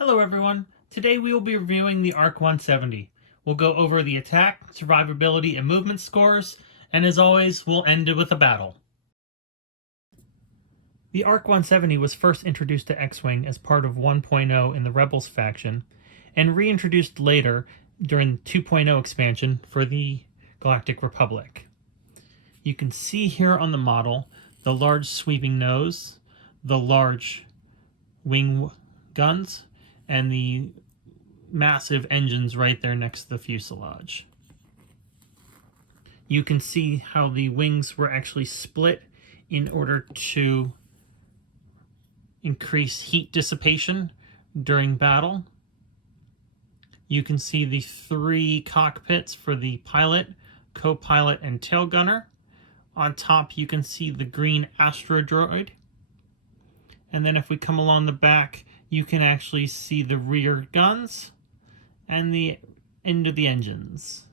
Hello everyone, today we will be reviewing the ARC170. We'll go over the attack, survivability, and movement scores, and as always, we'll end it with a battle. The ARC-170 was first introduced to X-Wing as part of 1.0 in the Rebels faction, and reintroduced later during 2.0 expansion for the Galactic Republic. You can see here on the model the large sweeping nose, the large wing guns, and the massive engines right there next to the fuselage. You can see how the wings were actually split in order to increase heat dissipation during battle. You can see the three cockpits for the pilot, co-pilot, and tail gunner. On top you can see the green astrodroid. And then if we come along the back, you can actually see the rear guns and the end of the engines.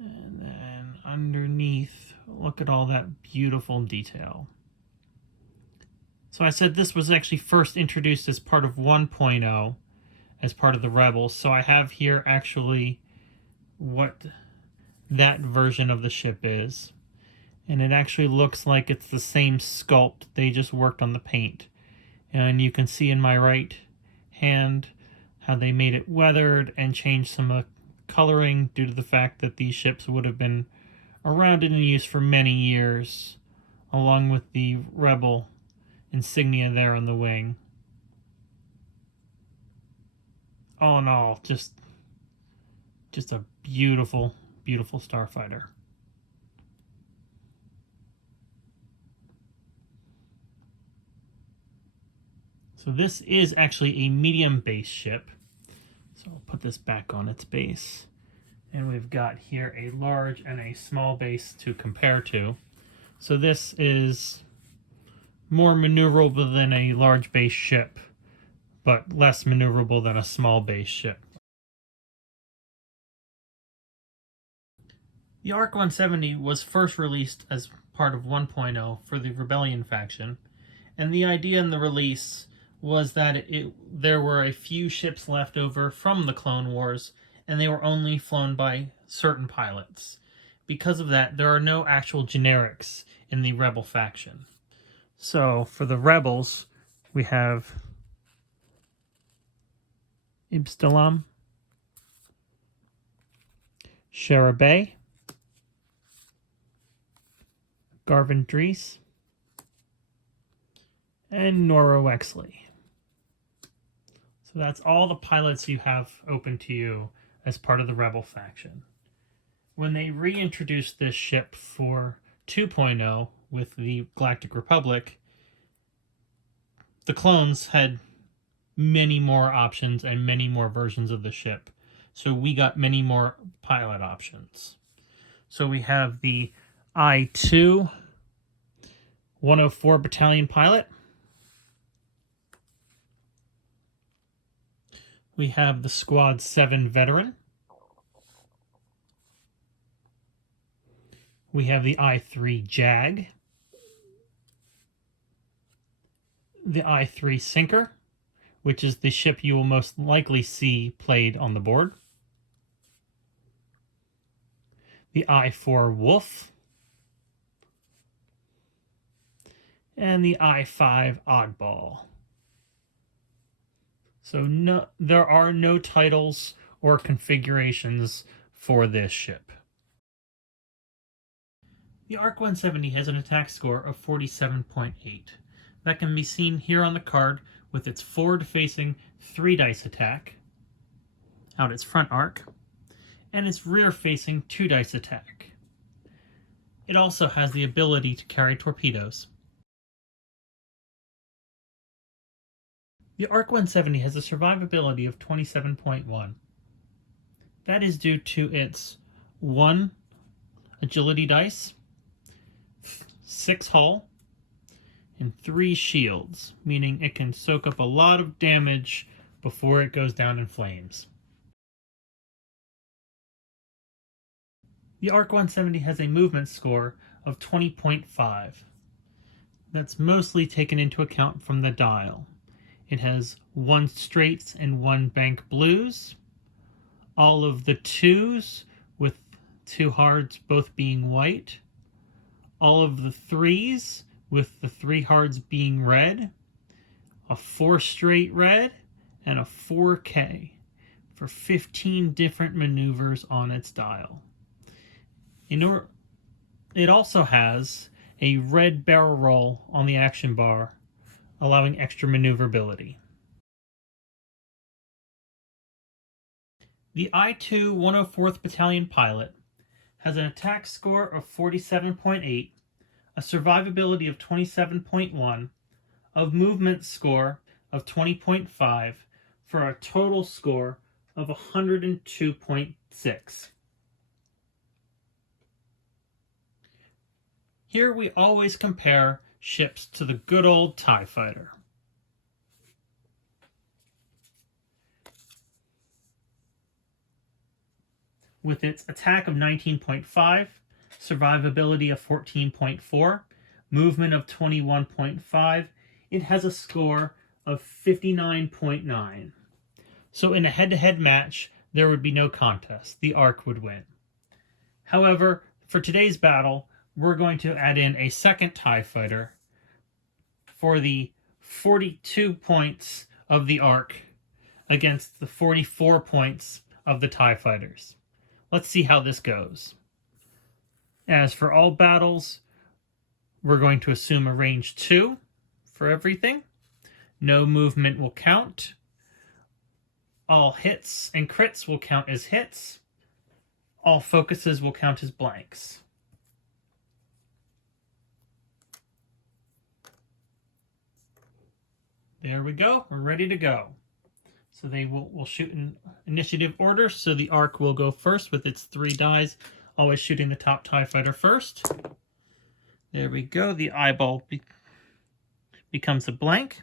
And then underneath, look at all that beautiful detail. So I said this was actually first introduced as part of 1.0, as part of the Rebels. So I have here actually what that version of the ship is. And it actually looks like it's the same sculpt, they just worked on the paint. And you can see in my right hand how they made it weathered and changed some coloring due to the fact that these ships would have been around and in use for many years, along with the Rebel insignia there on the wing. All in all, just a beautiful, beautiful starfighter. So this is actually a medium base ship. So I'll put this back on its base. And we've got here a large and a small base to compare to. So this is more maneuverable than a large base ship, but less maneuverable than a small base ship. The ARC-170 was first released as part of 1.0 for the Rebellion faction, and the idea in the release was that there were a few ships left over from the Clone Wars, and they were only flown by certain pilots. Because of that, there are no actual generics in the Rebel faction. So, for the Rebels, we have Ibstalam, Shara Bay, Garvin Drees, and Nora Wexley. So that's all the pilots you have open to you as part of the Rebel faction. When they reintroduced this ship for 2.0 with the Galactic Republic, the clones had many more options and many more versions of the ship. So we got many more pilot options. So we have the I-2 104 Battalion pilot. We have the Squad 7 veteran. We have the I-3 Jag. The I-3 Sinker, which is the ship you will most likely see played on the board. The I-4 Wolf. And the I-5 Oddball. So there are no titles or configurations for this ship. The ARC-170 has an attack score of 47.8. That can be seen here on the card with its forward-facing 3-dice attack out its front arc, and its rear-facing 2-dice attack. It also has the ability to carry torpedoes. The ARC-170 has a survivability of 27.1. That is due to its 1 agility dice, 6 hull, and 3 shields, meaning it can soak up a lot of damage before it goes down in flames. The ARC-170 has a movement score of 20.5. That's mostly taken into account from the dial. It has 1 straights and 1 bank blues. All of the 2s with 2 hards both being white. All of the 3s with the 3 hards being red. A 4 straight red and a 4K for 15 different maneuvers on its dial. It also has a red barrel roll on the action bar, allowing extra maneuverability. The I-2 104th Battalion pilot has an attack score of 47.8, a survivability of 27.1, a movement score of 20.5, for a total score of 102.6. Here we always compare ships to the good old TIE Fighter. With its attack of 19.5, survivability of 14.4, movement of 21.5, it has a score of 59.9. So in a head-to-head match, there would be no contest. The ARC would win. However, for today's battle, we're going to add in a second TIE Fighter for the 42 points of the ARC against the 44 points of the TIE Fighters. Let's see how this goes. As for all battles, we're going to assume a range 2 for everything. No movement will count. All hits and crits will count as hits. All focuses will count as blanks. There we go. We're ready to go. So they will shoot in initiative order. So the ARC will go first with its 3 dies, always shooting the top TIE Fighter first. There we go. The eyeball becomes a blank.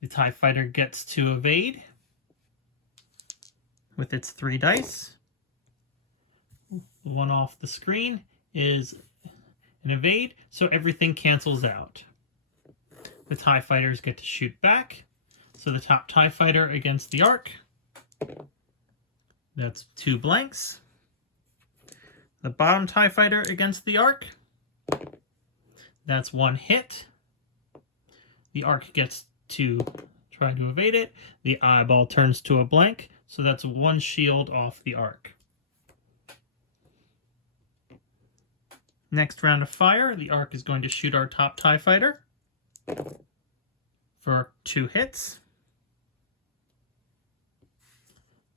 The TIE Fighter gets to evade with its 3 dice. The one off the screen is an evade, so everything cancels out. The TIE Fighters get to shoot back. So the top TIE Fighter against the ARC. That's 2 blanks. The bottom TIE Fighter against the ARC. That's 1 hit. The ARC gets to try to evade it. The eyeball turns to a blank. So that's 1 shield off the ARC. Next round of fire, the ARC is going to shoot our top TIE Fighter for 2 hits.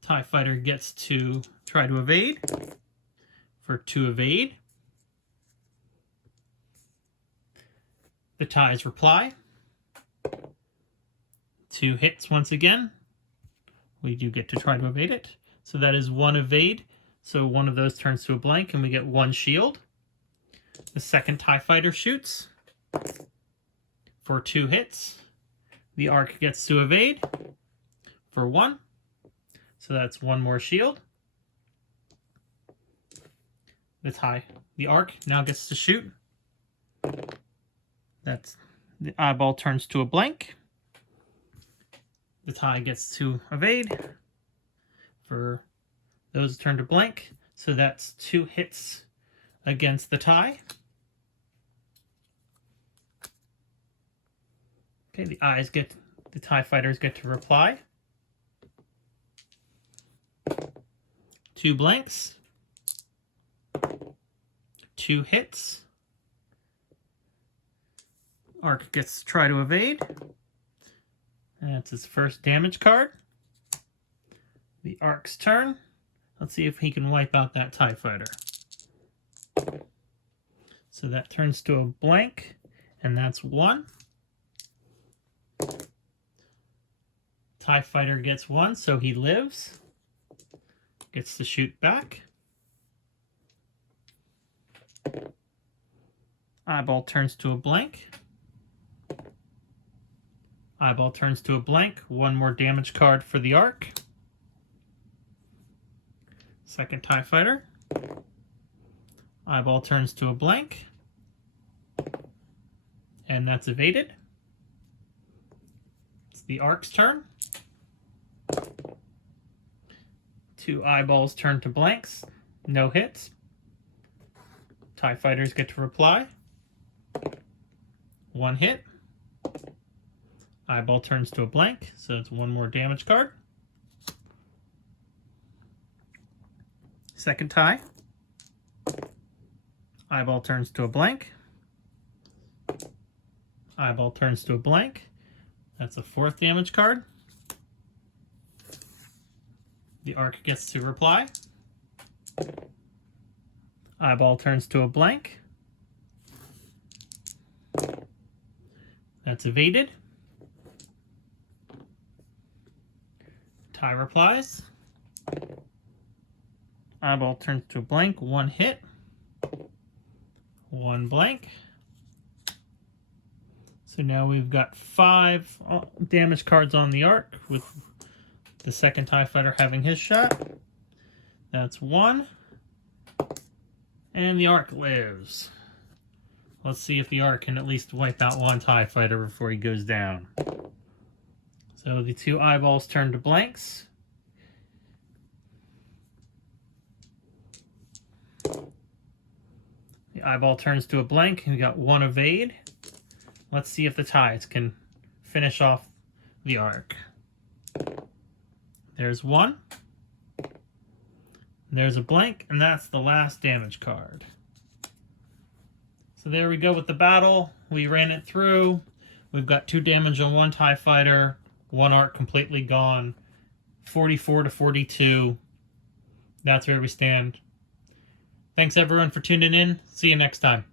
TIE Fighter gets to try to evade for 2 evade. The TIEs reply. 2 hits once again. We do get to try to evade it. So that is 1 evade. So one of those turns to a blank and we get 1 shield. The second TIE Fighter shoots for 2 hits. The ARC gets to evade for 1. So that's 1 more shield. The ARC now gets to shoot. That's the eyeball turns to a blank. The TIE gets to evade for those turned to blank. So that's 2 hits against the TIE. Okay, the TIE Fighters get to reply. 2 blanks. 2 hits. ARC gets to try to evade. And that's his first damage card. The ARC's turn. Let's see if he can wipe out that TIE Fighter. So that turns to a blank, and that's 1. TIE Fighter gets 1, so he lives. Gets to shoot back. Eyeball turns to a blank. Eyeball turns to a blank. 1 more damage card for the ARC. Second TIE Fighter. Eyeball turns to a blank. And that's evaded. The ARC's turn. 2 eyeballs turn to blanks. No hits. TIE fighters get to reply. 1 hit. Eyeball turns to a blank, so it's 1 more damage card. Second tie. Eyeball turns to a blank. Eyeball turns to a blank. That's a 4th damage card. The ARC gets to reply. Eyeball turns to a blank. That's evaded. TIE replies. Eyeball turns to a blank. 1 hit. 1 blank. So now we've got 5 damage cards on the ARC, with the second TIE fighter having his shot. That's 1. And the ARC lives. Let's see if the ARC can at least wipe out 1 TIE fighter before he goes down. So the 2 eyeballs turn to blanks. The eyeball turns to a blank. We got 1 evade. Let's see if the TIEs can finish off the ARC. There's 1. There's a blank, and that's the last damage card. So there we go with the battle. We ran it through. We've got 2 damage on 1 TIE fighter, 1 ARC completely gone, 44 to 42. That's where we stand. Thanks everyone for tuning in. See you next time.